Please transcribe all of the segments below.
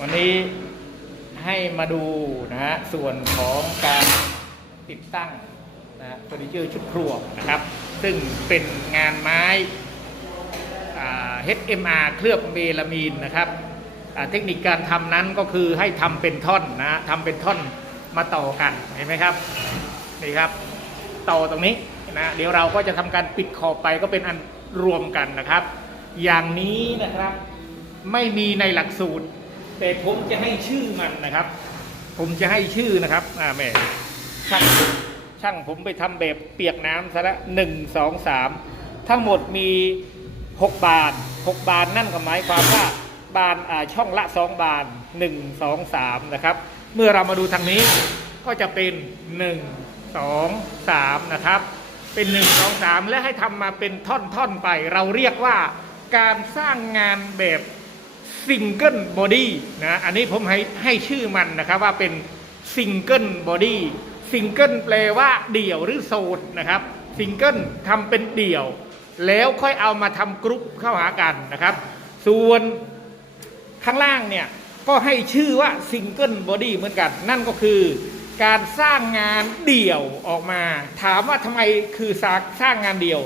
วันนี้ให้มาดูนะฮะส่วนของการติดตั้งนะฮะเฟอร์นิเจอร์ชุดครัวนะครับ ซึ่งเป็นงานไม้ HMR เคลือบเมลามีนนะครับเทคนิคการทำนั้นก็คือให้ทำเป็นท่อนนะฮะทำเป็นท่อนมาต่อกันเห็นไหมครับนี่ครับต่อตรงนี้นะเดี๋ยวเราก็จะทำการปิดขอบไปก็เป็นอันรวมกันนะครับ อย่างนี้นะครับไม่มีในหลักสูตร แต่ผมจะให้ชื่อมันนะครับ ผมจะให้ชื่อนะครับอ่าแม่ช่างช่างผมไปทำแบบเปียกน้ำซะละหนึ่งสองสามทั้งหมดมีหกบานหกบานนั่นก็หมายความว่าบานอ่าช่องละสองบานหนึ่งสองสามนะครับ เมื่อเรามาดูทางนี้ก็จะเป็นหนึ่งสองสามนะครับ เป็นหนึ่งสองสามและให้ทำมาเป็นท่อนๆไป เราเรียกว่าการสร้างงานแบบ ซิงเกิลบอดี้นะอันนี้ผมให้ให้ชื่อมันนะครับว่าเป็นซิงเกิลบอดี้ซิงเกิลแปลว่าเดี่ยวหรือโซนนะครับซิงเกิลทำเป็นเดี่ยว แล้วค่อยเอามาทำกรุ๊ปเข้าหากันนะครับ ส่วนข้างล่างเนี่ยก็ให้ชื่อว่าซิงเกิลบอดี้เหมือนกัน นั่นก็คือการสร้างงานเดี่ยวออกมา ถามว่าทำไมคือสรสร้างงานเดี่ยว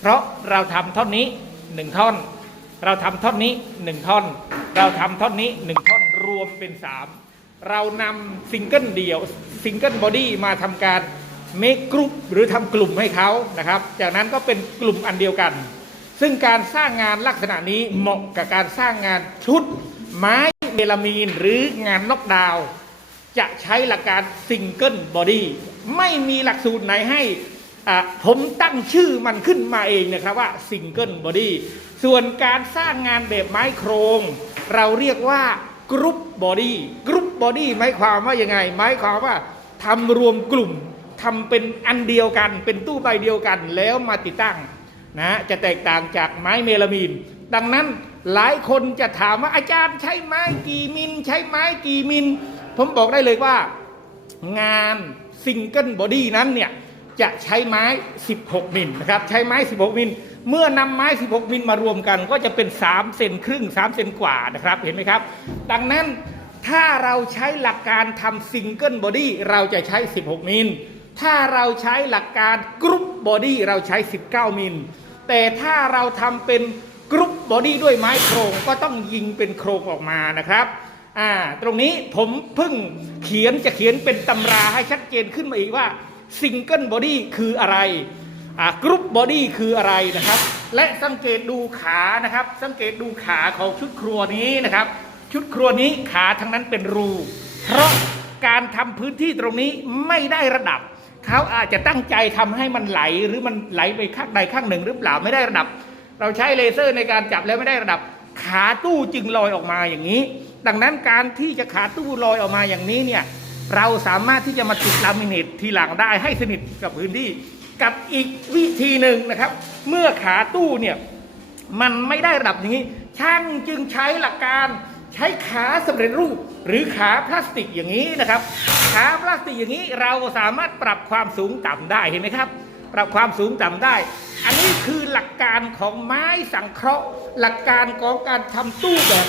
เพราะเราทำท่อนนี้หนึ่งท่อน เราทำท่อนนี้หนึ่งท่อน เราทำท่อนนี้หนึ่งท่อนรวมเป็นสามเรานำซิงเกิลเดี่ยวซิงเกิลบอดี้มาทำการเมคกรุ๊ปหรือทำกลุ่มให้เขานะครับ จากนั้นก็เป็นกลุ่มอันเดียวกัน ซึ่งการสร้างงานลักษณะนี้เหมาะกับการสร้างงานชุด ไม้เมลามีนหรืองานน็อกดาวน์จะใช้หลักการซิงเกิลบอดี้ไม่มีหลักสูตรไหนให้ผมตั้งชื่อมันขึ้นมาเองนะครับว่าซิงเกิลบอดี้ส่วนการสร้างงานแบบไม้โครง เราเรียกว่ากรุ๊ปบอดี้กรุ๊ปบอดี้หมายความว่ายังไงหมายความว่าทำรวมกลุ่มทำเป็นอันเดียวกัน เป็นตู้ใบเดียวกัน แล้วมาติดตั้งนะจะแตกต่างจากไม้เมลามีน ดังนั้นหลายคนจะถามว่าอาจารย์ใช้ไม้กี่มิลใช้ไม้กี่มิล ผมบอกได้เลยว่างานซิงเกิลบอดี้นั้นเนี่ยจะใช้ไม้ 16 มิลนะครับใช้ไม้ 16 มิล เมื่อนำไม้ 16 มิลมารวมกัน ก็จะเป็น 3 เซนครึ่ง 3 เซนกว่านะครับ เห็นไหมครับ ดังนั้นถ้าเราใช้หลักการทำซิงเกิลบอดี้เราจะใช้ 16 มิล ถ้าเราใช้หลักการกรุ๊ปบอดี้เราใช้ 19 มิล แต่ถ้าเราทำเป็นกรุ๊ปบอดี้ด้วยไม้โครงก็ต้องยิงเป็นโครงออกมานะครับอ่าตรงนี้ผมเพิ่งเขียนจะเขียนเป็นตำราให้ชัดเจนขึ้นมาอีกว่าซิงเกิลบอดี้คืออะไร กรุ๊ปบอดี้คืออะไรนะครับ และสังเกตดูขานะครับ สังเกตดูขาของชุดครัวนี้นะครับ ชุดครัวนี้ขาทั้งนั้นเป็นรู เพราะการทำพื้นที่ตรงนี้ไม่ได้ระดับ เขาอาจจะตั้งใจทำให้มันไหลหรือมันไหลไปข้างใดข้างหนึ่งหรือเปล่าไม่ได้ระดับ เราใช้เลเซอร์ในการจับแล้วไม่ได้ระดับ ขาตู้จึงลอยออกมาอย่างนี้ ดังนั้นการที่จะขาตู้ลอยออกมาอย่างนี้เนี่ยเราสามารถที่จะมาติดลามิเนตทีหลังได้ให้สนิทกับพื้นที่ กับอีกวิธีหนึ่งนะครับ เมื่อขาตู้เนี่ยมันไม่ได้ระดับอย่างนี้ ช่างจึงใช้หลักการใช้ขาสำเร็จรูป หรือขาพลาสติกอย่างนี้นะครับ ขาพลาสติกอย่างนี้เราสามารถปรับความสูงต่ำได้เห็นไหมครับ ปรับความสูงต่ำได้ อันนี้คือหลักการของไม้สังเคราะห์ หลักการของการทำตู้แบบ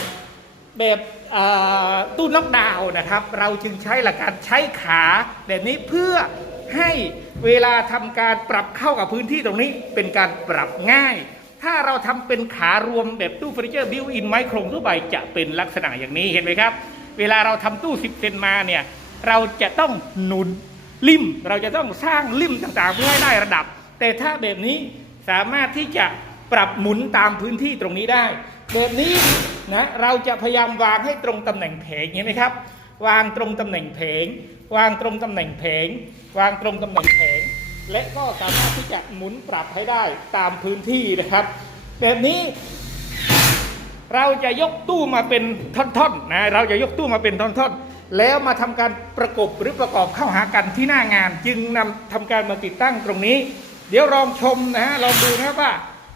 แบบตู้น็อกดาวน์นะครับ เราจึงใช้หลักการใช้ขาแบบนี้เพื่อ ให้เวลาทำการปรับเข้ากับพื้นที่ตรงนี้เป็นการปรับง่าย ถ้าเราทำเป็นขารวมแบบตู้เฟอร์นิเจอร์บิวอินไม้โครงทั่วไปจะเป็นลักษณะอย่างนี้เห็นไหมครับ เวลาเราทำตู้ 10 เซนมาเนี่ยเราจะต้องหนุนริมเราจะต้องสร้างริมต่างๆเพื่อให้ได้ระดับ แต่ถ้าแบบนี้สามารถที่จะปรับหมุนตามพื้นที่ตรงนี้ได้ แบบนี้นะเราจะพยายามวางให้ตรงตำแหน่งแผงเห็นไหมครับ วางตรงตำแหน่งแผงวางตรงตำแหน่งแผงวางตรงตำแหน่งแผงและก็สามารถที่จะหมุนปรับให้ได้ตามพื้นที่นะครับ แบบนี้ เราจะยกตู้มาเป็นท่อนๆนะเราจะยกตู้มาเป็นท่อนๆ แล้วมาทำการประกบหรือประกอบเข้าหากันที่หน้างาน จึงนำทำการมาติดตั้งตรงนี้ เดี๋ยวลองชมนะฮะลองดูนะว่า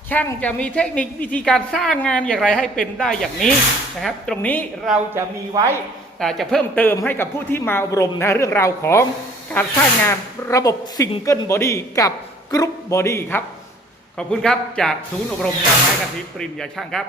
ช่างจะมีเทคนิควิธีการสร้างงานอย่างไรให้เป็นได้อย่างนี้นะครับ ตรงนี้เราจะมีไว้ จะเพิ่มเติมให้กับผู้ที่มาอบรมนะเรื่องราวของการสร้างงานระบบซิงเกิลบอดี้กับกรุ๊ปบอดี้ครับ ขอบคุณครับ จากศูนย์อบรมงานไม้กระถิปริญญาช่างครับ